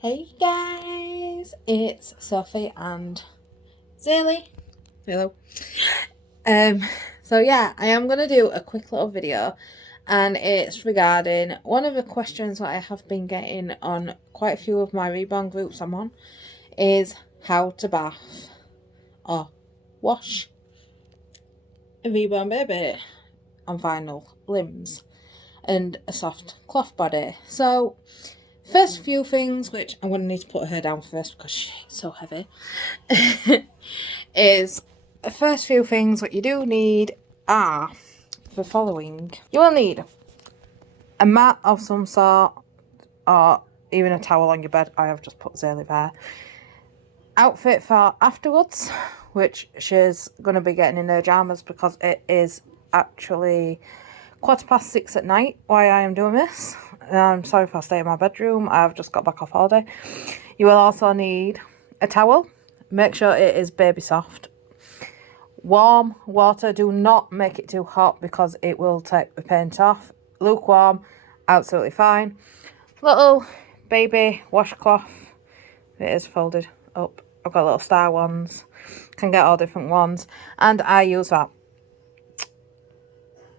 Hey guys, it's Sophie and Zilly. Hello. So yeah, I am gonna do a quick little video, and it's regarding one of the questions that I have been getting on quite a few of my Reborn groups I'm on, is how to bath or wash a Reborn baby on vinyl limbs and a soft cloth body. So first few things, which I'm going to need to put her down first because she's so heavy, is the first few things what you do need are the following. You will need a mat of some sort, or even a towel on your bed. I have just put Zaylee there. Outfit for afterwards, which she's going to be getting in her pyjamas because it is actually 6:15 at night while I am doing this. I'm sorry if I stay in my bedroom. I've just got back off holiday. You will also need a towel. Make sure it is baby soft. Warm water. Do not make it too hot because it will take the paint off. Lukewarm, absolutely fine. Little baby washcloth. It is folded up. I've got little star ones. Can get all different ones. And I use that.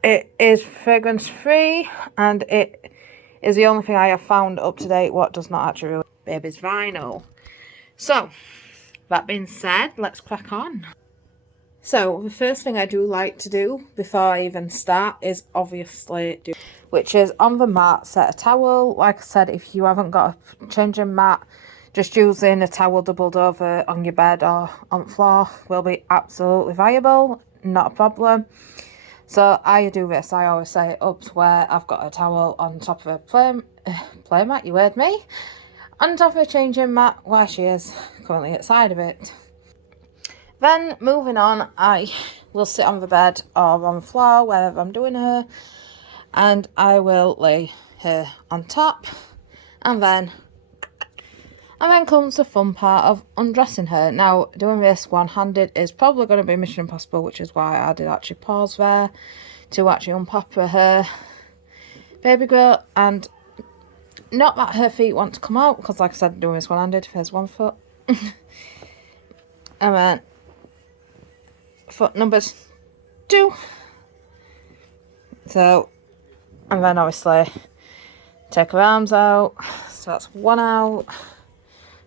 It is fragrance free, and it is the only thing I have found up to date what does not actually ruin baby's vinyl. So, that being said, let's crack on. So, the first thing I do like to do before I even start is obviously which is on the mat, set a towel. Like I said, if you haven't got a changing mat, just using a towel doubled over on your bed or on the floor will be absolutely viable, not a problem. So I do this, I always set it up where I've got a towel on top of a play mat, you heard me, on top of a changing mat where she is currently at the side of it. Then moving on, I will sit on the bed or on the floor, wherever I'm doing her, and I will lay her on top, and then comes the fun part of undressing her. Now, doing this one-handed is probably going to be Mission Impossible, which is why I did actually pause there to actually unpop her baby girl. And not that her feet want to come out, because like I said, doing this one-handed, there's one foot. And then foot numbers 2. So, and then obviously take her arms out. So that's 1 out.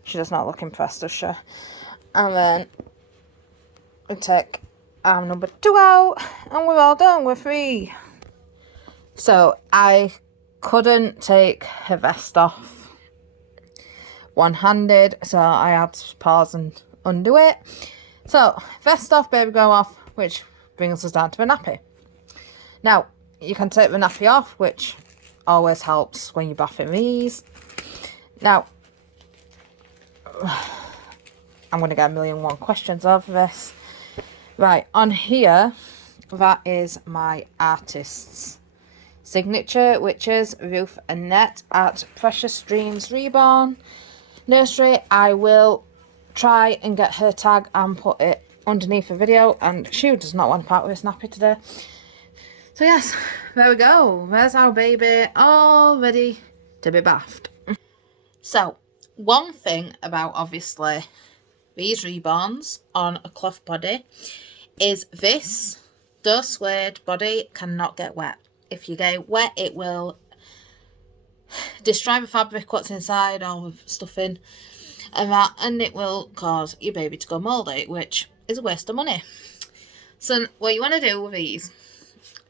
She does not look impressed, does she? And then we take arm number 2 out, and we're all done. We're free. So I couldn't take her vest off one-handed, so I had to pause and undo it. So vest off, baby girl off, which brings us down to a nappy. Now you can take the nappy off, which always helps when you're bathing these. Now I'm going to get 1,000,001 questions over this. Right, on here, that is my artist's signature, which is Ruth Annette at Precious Dreams Reborn Nursery. I will try and get her tag and put it underneath the video, and she does not want to part with this nappy today. So yes, there we go. There's our baby all ready to be bathed. So, one thing about obviously these Reborns on a cloth body is this doe suede body cannot get wet. If you get wet, it will destroy the fabric, what's inside, all the stuffing and that, and it will cause your baby to go mouldy, which is a waste of money. So what you want to do with these,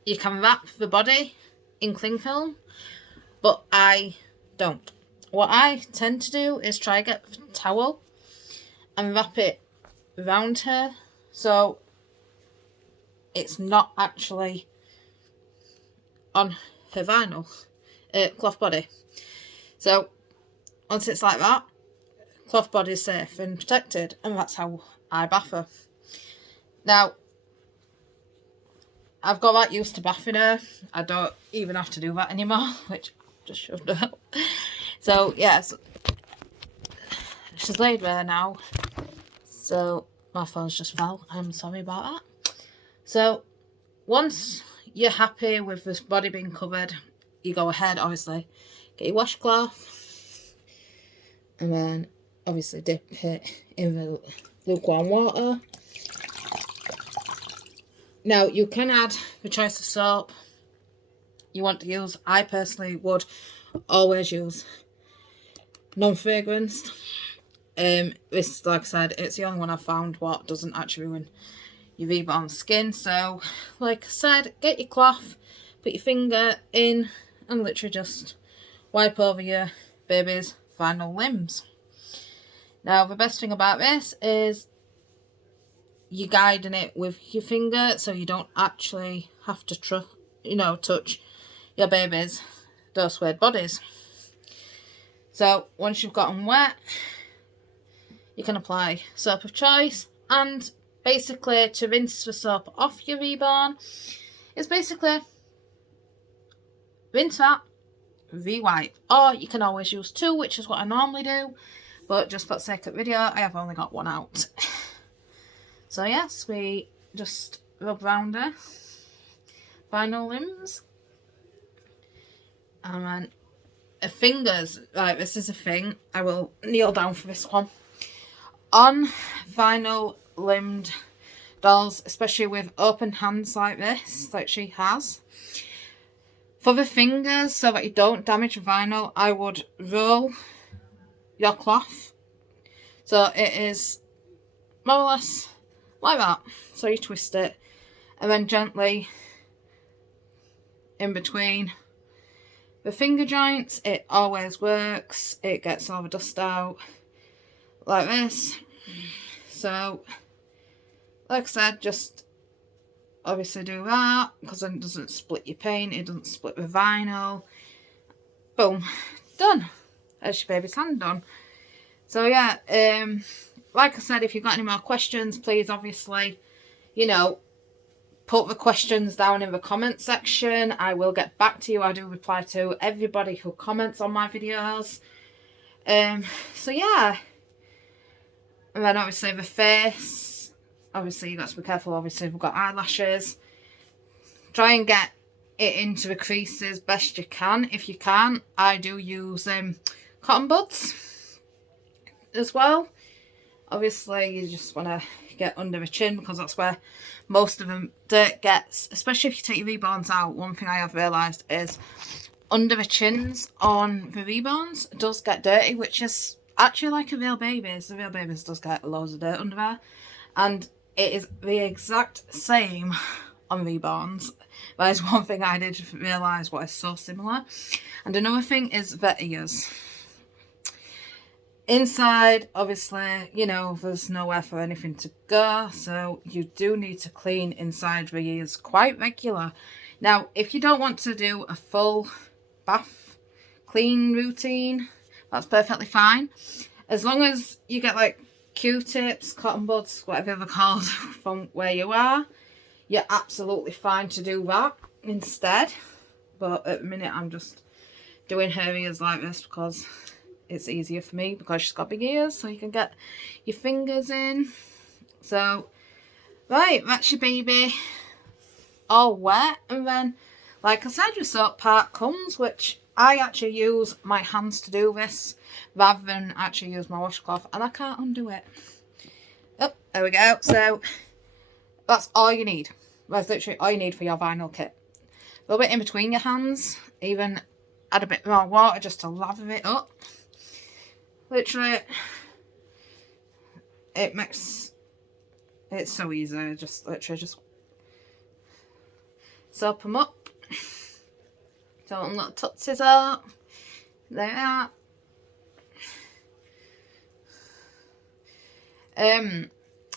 you can wrap the body in cling film, but I don't. What I tend to do is try to get a towel and wrap it around her so it's not actually on her vinyl cloth body. So once it's like that, cloth body is safe and protected, and that's how I bath her. Now I've got that used to bathing her. I don't even have to do that anymore, which I just shoved out. So yes, she's laid there now. So my phone's just fell. I'm sorry about that. So once you're happy with this body being covered, you go ahead, obviously, get your washcloth and then obviously dip it in the lukewarm water. Now you can add the choice of soap you want to use. I personally would always use non-fragranced. This, like I said, it's the only one I've found what doesn't actually ruin your Reborn skin. So like I said, get your cloth, put your finger in, and literally just wipe over your baby's final limbs. Now the best thing about this is you're guiding it with your finger, so you don't actually have to touch your baby's dose-weighed bodies. So once you've got them wet, you can apply soap of choice, and basically to rinse the soap off your Reborn is basically rinse that, re-wipe, or you can always use 2, which is what I normally do, but just for the sake of video I have only got 1 out. So yes, we just rub around her final limbs, and then her fingers. Right, this is a thing, I will kneel down for this one. On vinyl limbed dolls, especially with open hands like this, like she has, for the fingers, so that you don't damage the vinyl, I would roll your cloth so it is more or less like that. So you twist it, and then gently in between the finger joints. It always works. It gets all the dust out like this. So like I said, just obviously do that, because then it doesn't split your paint, it doesn't split the vinyl. Boom, done. There's your baby's hand done. So yeah, like I said, if you've got any more questions, please obviously, put the questions down in the comment section. I will get back to you. I do reply to everybody who comments on my videos. So yeah. And then obviously the face, obviously you've got to be careful. Obviously we've got eyelashes. Try and get it into the creases best you can. If you can't, I do use cotton buds as well. Obviously you just want to get under the chin, because that's where most of the dirt gets, especially if you take your Reborns out. One thing I have realised is under the chins on the Reborns does get dirty, which is actually like a real baby's. The real baby's does get loads of dirt under there, and it is the exact same on Reborns. That is one thing I did realise what is so similar. And another thing is the ears. Inside, obviously, there's nowhere for anything to go, so you do need to clean inside the ears quite regular. Now, if you don't want to do a full bath clean routine, that's perfectly fine. As long as you get like Q-tips, cotton buds, whatever they're called, from where you are, you're absolutely fine to do that instead. But at the minute I'm just doing her ears like this because it's easier for me, because she's got big ears, so you can get your fingers in. So right, that's your baby all wet. And then, like I said, your soap part comes, which I actually use my hands to do this rather than actually use my washcloth, and I can't undo it. Oh, there we go. So that's all you need. That's literally all you need for your vinyl kit. A little bit in between your hands, even add a bit more water just to lather it up. Literally, it's so easy. Just literally soap them up. Don't let tootsies out. There they are.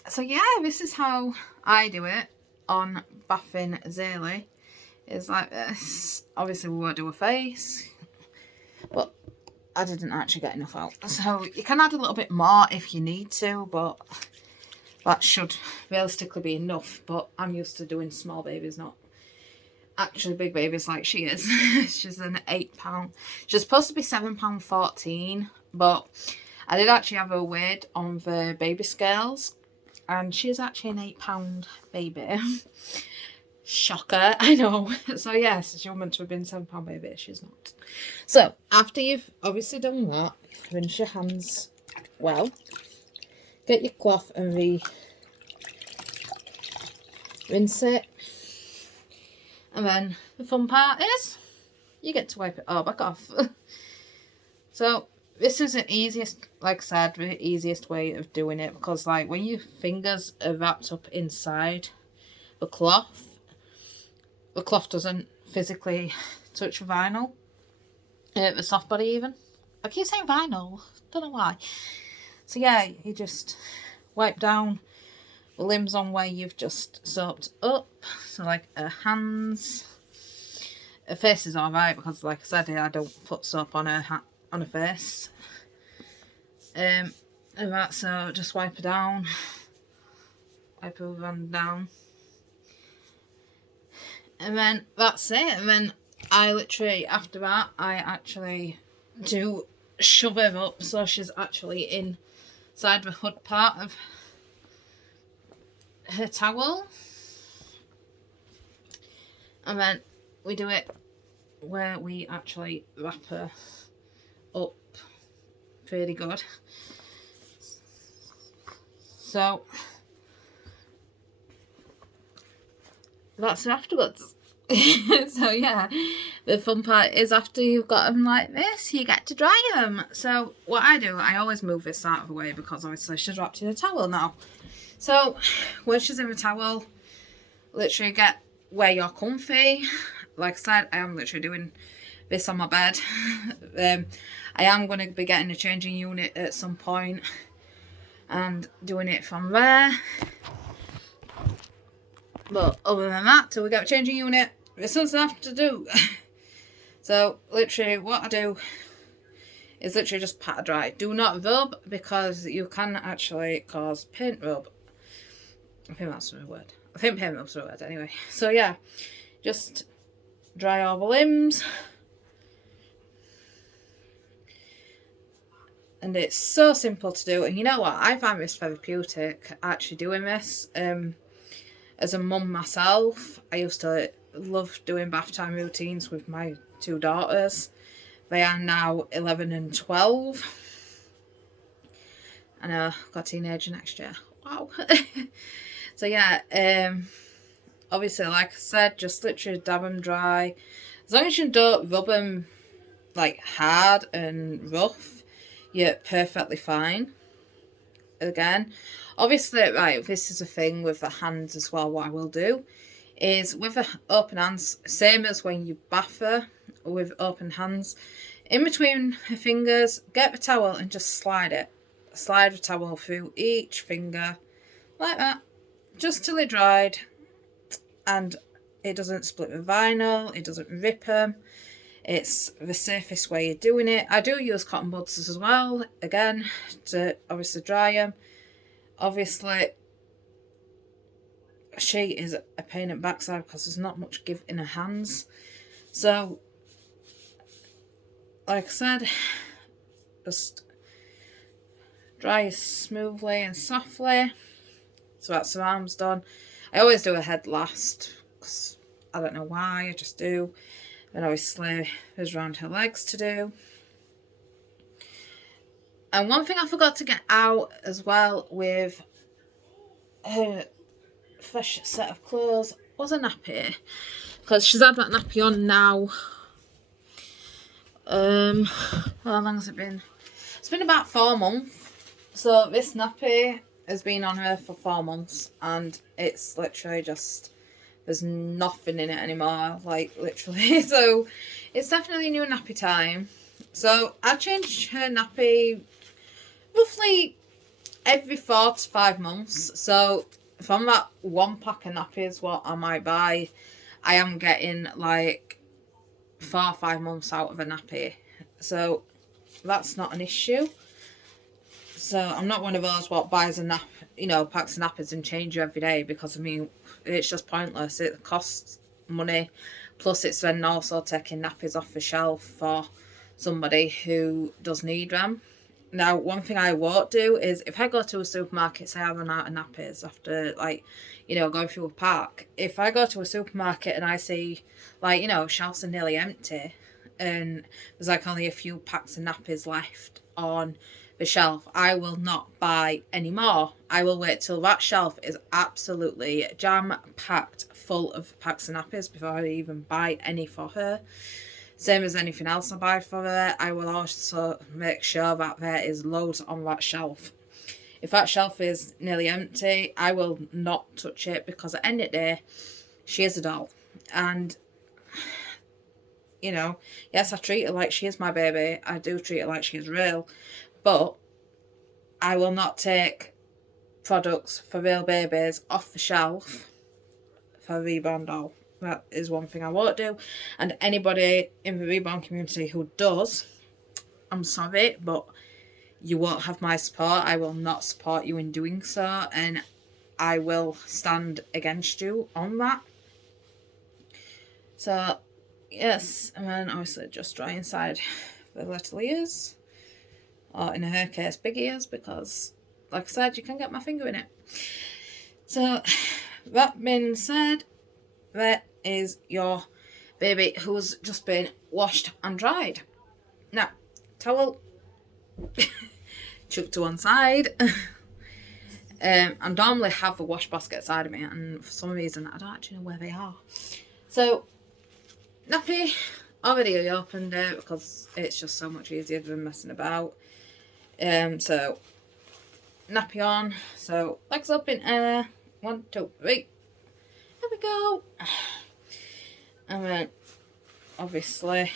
So yeah, this is how I do it on bathing Zaylee. It's like this. Obviously we won't do a face, but I didn't actually get enough out. So you can add a little bit more if you need to, but that should realistically be enough. But I'm used to doing small babies, not actually big babies like she is. She's an £8. She's supposed to be £7.14, but I did actually have her weighed on the baby scales, and she's actually an £8 baby. Shocker, I know. So yes, she was meant to have been £7 baby, she's not. So after you've obviously done that, rinse your hands well, get your cloth and rinse it, and then the fun part is you get to wipe it all back off. So this is the easiest, like I said, the easiest way of doing it, because like when your fingers are wrapped up inside the cloth doesn't physically touch the vinyl, the soft body even. I keep saying vinyl, don't know why. So yeah, you just wipe down the limbs on where you've just soaped up. So like her hands, her face is alright because like I said, I don't put soap on her face. And that, so just wipe her down, wipe her hand down, and then that's it. And then I literally, after that, I actually do shove her up so she's actually inside the hood part of her towel. And then we do it where we actually wrap her up pretty good. So that's afterwards. So yeah, the fun part is after you've got them like this, you get to dry them. So what I do, I always move this out of the way because obviously she's wrapped in a towel now. So when she's in the towel, literally get where you're comfy. Like I said, I am literally doing this on my bed. I am going to be getting a changing unit at some point and doing it from there. But other than that, till we get a changing unit, this is enough to do. So literally what I do is literally just pat dry. Do not rub, because you can actually cause paint rub. I think that's the word. I think paint rub's the word anyway. So yeah, just dry all the limbs. And it's so simple to do. And you know what? I find this therapeutic, actually doing this. As a mum myself, I used to love doing bath time routines with my two daughters. They are now 11 and 12. I know, I've got a teenager next year. Wow. So yeah, obviously, like I said, just literally dab them dry. As long as you don't rub them like hard and rough, you're perfectly fine. Again, obviously, right, this is a thing with the hands as well. What I will do is with the open hands, same as when you bath her with open hands, in between her fingers, get the towel and just slide it. Slide the towel through each finger like that, just till it dried, and it doesn't split the vinyl, it doesn't rip them. It's the safest way of doing it. I do use cotton buds as well, again, to obviously dry them. Obviously, she is a pain in the backside because there's not much give in her hands. So, like I said, just dry smoothly and softly. So that's her arms done. I always do her head last, because I don't know why, I just do. And obviously there's around her legs to do. And one thing I forgot to get out as well with her fresh set of clothes was a nappy, because she's had that nappy on now. How long has it been? It's been about 4 months. So this nappy has been on her for 4 months, and it's literally just, there's nothing in it anymore, like literally. So it's definitely new nappy time. So I change her nappy roughly every 4 to 5 months. So from that 1 pack of nappies what I might buy, I am getting like 4 or 5 months out of a nappy. So that's not an issue. So I'm not one of those what buys a nap, you know, packs of nappies and change you every day, because I mean it's just pointless. It costs money, plus it's then also taking nappies off the shelf for somebody who does need them. Now, one thing I won't do is if I go to a supermarket, say I run out of nappies after, like, you know, going through a park. If I go to a supermarket and I see, like, you know, shelves are nearly empty and there's like only a few packs of nappies left on the shelf, I will not buy any more. I will wait till that shelf is absolutely jam-packed full of packs of nappies before I even buy any for her. Same as anything else I buy for her, I will also make sure that there is loads on that shelf. If that shelf is nearly empty, I will not touch it because at the end of the day, she is a doll. And, you know, yes, I treat her like she is my baby. I do treat her like she is real. But I will not take products for real babies off the shelf for a Reborn doll. That is one thing I won't do. And anybody in the Reborn community who does, I'm sorry, but you won't have my support. I will not support you in doing so, and I will stand against you on that. So, yes, and then obviously just dry inside the little ears, or in her case, big ears, because, like I said, you can get my finger in it. So, that being said, there is your baby who's just been washed and dried. Now, towel chucked to one side. I normally have a wash basket side of me, and for some reason I don't actually know where they are. So, Nappy, already opened it because it's just so much easier than messing about. So, Nappy on. So, legs up in air. 1, 2, 3. There we go. And then, obviously,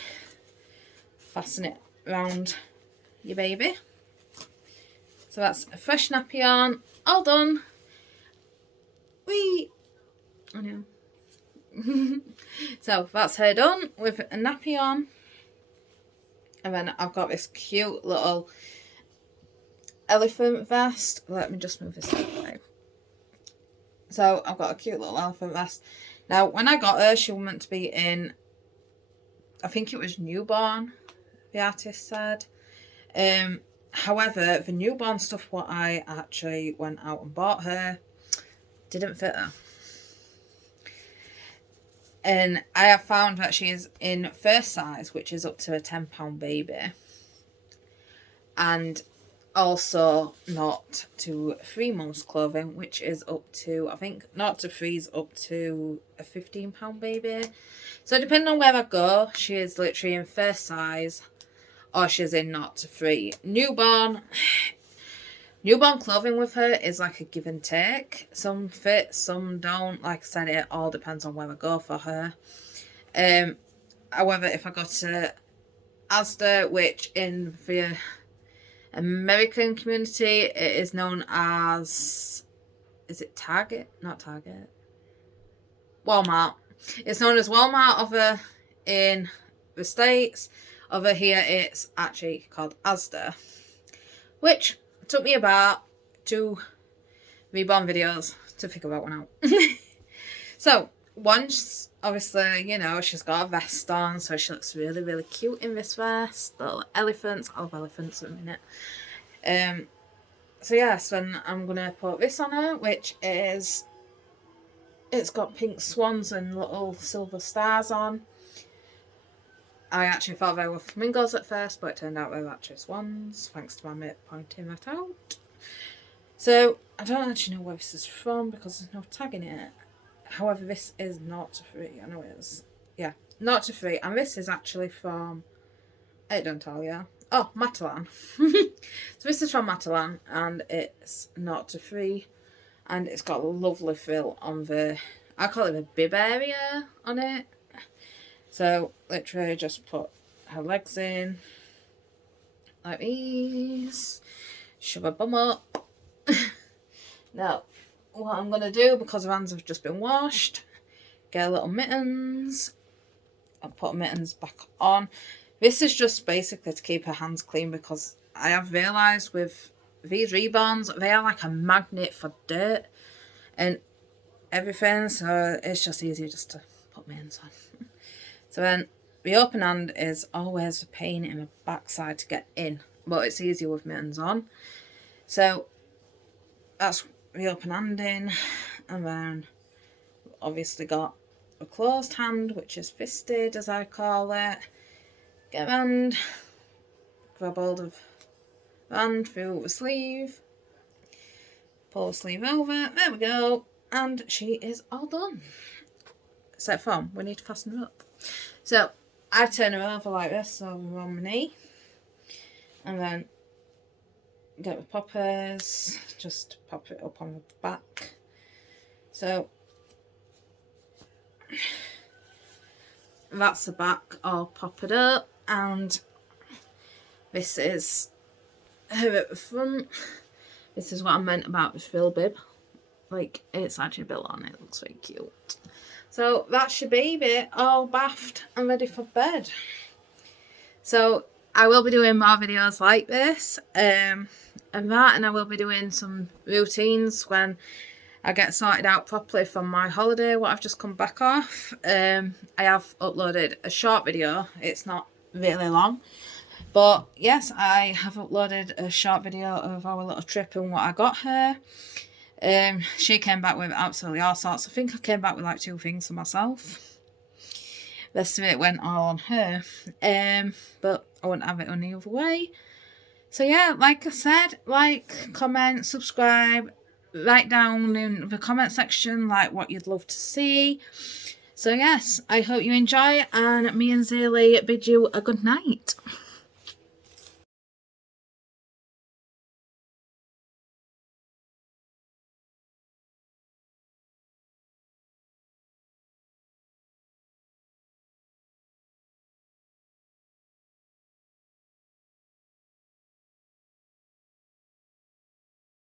fasten it around your baby. So that's a fresh nappy on, all done. Whee! I know. So that's her done with a nappy on. And then I've got this cute little elephant vest. Let me just move this out of the way. So I've got a cute little elephant vest. Now, when I got her, she was meant to be in, I think it was newborn, the artist said. However, the newborn stuff what I actually went out and bought her didn't fit her. And I have found that she is in first size, which is up to a £10 baby. And also not to 3 months clothing, which is up to, I think, not to 3 is up to a £15 baby. So depending on where I go, she is literally in first size or she's in 0 to 3. Newborn clothing with her is like a give and take. Some fit, some don't. Like I said, it all depends on where I go for her. However, if I go to Asda, which in the American community it is known as, is it Target? Not Target. Walmart. It's known as Walmart over in the States. Over here it's actually called Asda, which took me about 2 Reborn videos to figure that one out. So once, obviously, you know, she's got a vest on, so she looks really, really cute in this vest. Little elephants. I love elephants in a minute. So yes, then I'm gonna put this on her, which is, it's got pink swans and little silver stars on. I actually thought they were flamingos at first, but it turned out they were actually swans, thanks to my mate pointing that out. So, I don't actually know where this is from because there's no tag in it. However, this is 0 to 3. I know it is. Yeah, 0 to 3. And this is actually from, it don't tell you. Oh, Matalan. So this is from Matalan, and it's 0 to 3. And it's got a lovely frill on the, I call it the bib area on it. So, literally just put her legs in, like these, shove her bum up. Now, what I'm going to do, because her hands have just been washed, get a little mittens, I'll put mittens back on. This is just basically to keep her hands clean, because I have realised with these Reborns, they are like a magnet for dirt and everything, so it's just easier just to put mittens on. So then, the open hand is always a pain in the backside to get in but it's easier with mittens on. So that's reopen handing, and then obviously got a closed hand, which is fisted as I call it. Get around, grab hold of hand through the sleeve, pull the sleeve over, there we go, and she is all done. Except for we need to fasten her up. So I turn her over like this, so we're on my knee, and then get the poppers, just pop it up on the back. So that's the back all popped up, and this is her at the front. This is what I meant about the fill bib. Like, it's actually built on it, looks very cute. So that's your baby all bathed and ready for bed. So I will be doing more videos like this, and I will be doing some routines when I get sorted out properly from my holiday, what I've just come back off. I have uploaded a short video. It's not really long, but yes, I have uploaded a short video of our little trip and what I got her. She came back with absolutely all sorts. I think I came back with like 2 things for myself. The rest of it went all on her, but I wouldn't have it any other way. So yeah, like I said, like, comment, subscribe, write down in the comment section like what you'd love to see. So yes, I hope you enjoy, and me and Zaylee bid you a good night.